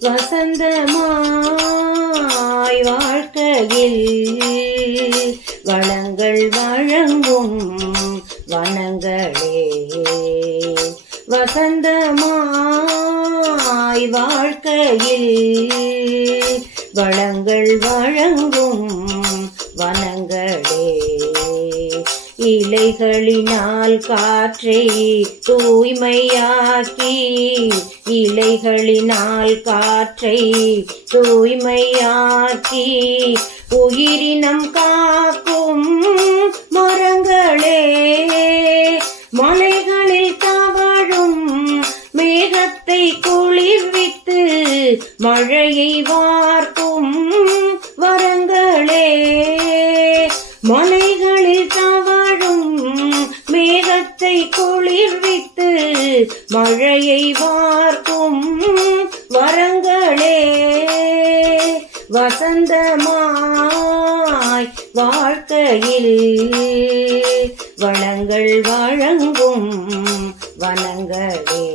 வசந்தமாய் வாழ்க்கையில் வளங்கள் வழங்கும் வனங்களே. வசந்தமாய் வாழ்க்கையில் வளங்கள் வழங்கும் வனங்களே. இலைகளினால் காற்றை தூய்மையாக்கி, இலைகளினால் காற்றை தூய்மையாக்கி, உயிரினம் காக்கும் மரங்களே. மலைகளில் தவழும் மேகத்தை குளிர்வித்து மழையை வார்க்கும் வரங்களே. மலைகளில் தவழும் மேகத்தை குளிர்வித்து மழையை வார்க்கும் வரங்களே. வசந்தமாய் வாழ்க்கையில் வளங்கள் வழங்கும் வனங்களே.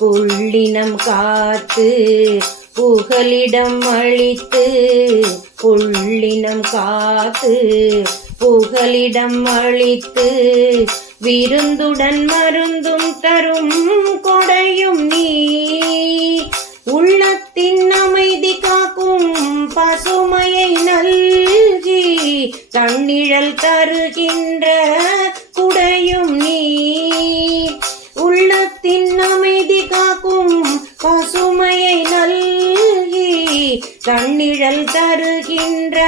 புள்ளினம் காத்து புகலிடம் அளித்து, புள்ளினம் காத்து புகலிடம் அளித்து, விருந்துடன் மருந்தும் தரும் கொடையும் நீ. உள்ளத்தின் அமைதி காக்கும் பசுமையை நல்கி, தன்னிழல் தருகின்ற குடையும் நீ. உள்ளத்தின் அமைதி காக்கும் பசுமையை நல்கி, தன்னிழல் தருகின்ற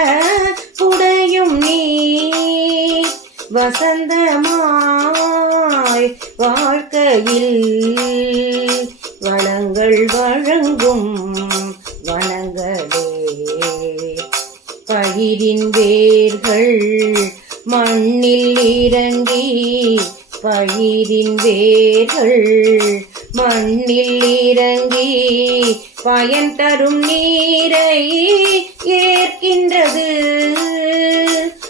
குடையும் நீ. வசந்தமாய் வாழ்க்கையில் வளங்கள் வழங்கும் வனங்களே. பயிரின் வேர்கள் மண்ணில் இறங்கி, பயிரின் வேர்கள் மண்ணில் இறங்கி, பயன் தரும் நீரை ஏற்கின்றது.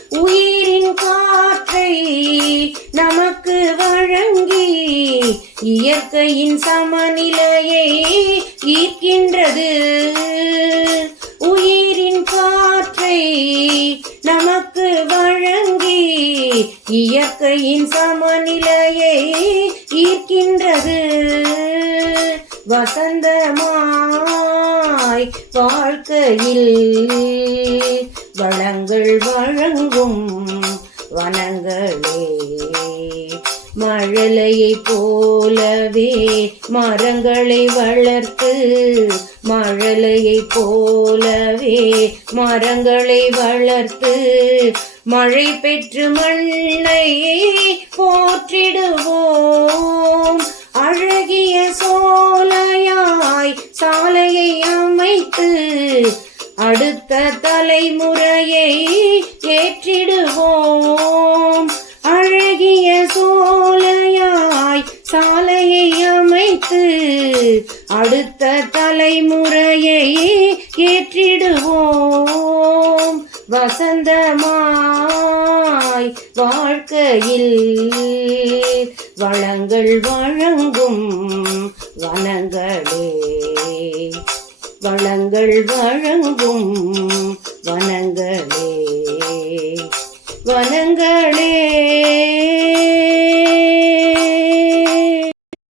உயிரின் காற்றை நமக்கு வழங்கி, இயற்கையின் சமநிலையை ஈர்க்கின்றது. உயிரின் காற்றை நமக்கு வழங்கி, இயற்கையின் சமநிலையை ஈர்க்கின்றது. வசந்தமாய் வாழ்க்கையில் வளங்கள் வழங்கும் வனங்களே. மழலையை போலவே மரங்களை வளர்த்து, மழலையை போலவே மரங்களை வளர்த்து, மழை பெற்று மண்ணை போற்றிடுவோம். அழகிய சோலையாய் சாலையை அமைத்து, அடுத்த தலைமுறையை ஏற்றிடுவோம். அழகிய சோலையாய் சாலையை அமைத்து, அடுத்த தலைமுறையை ஏற்றிடுவோம். வசந்தமாய் வாழ்க்கையில் வளங்கள் வழங்கும் வனங்களே. வளங்கள் வழங்கும் வனங்களே. வனங்களே.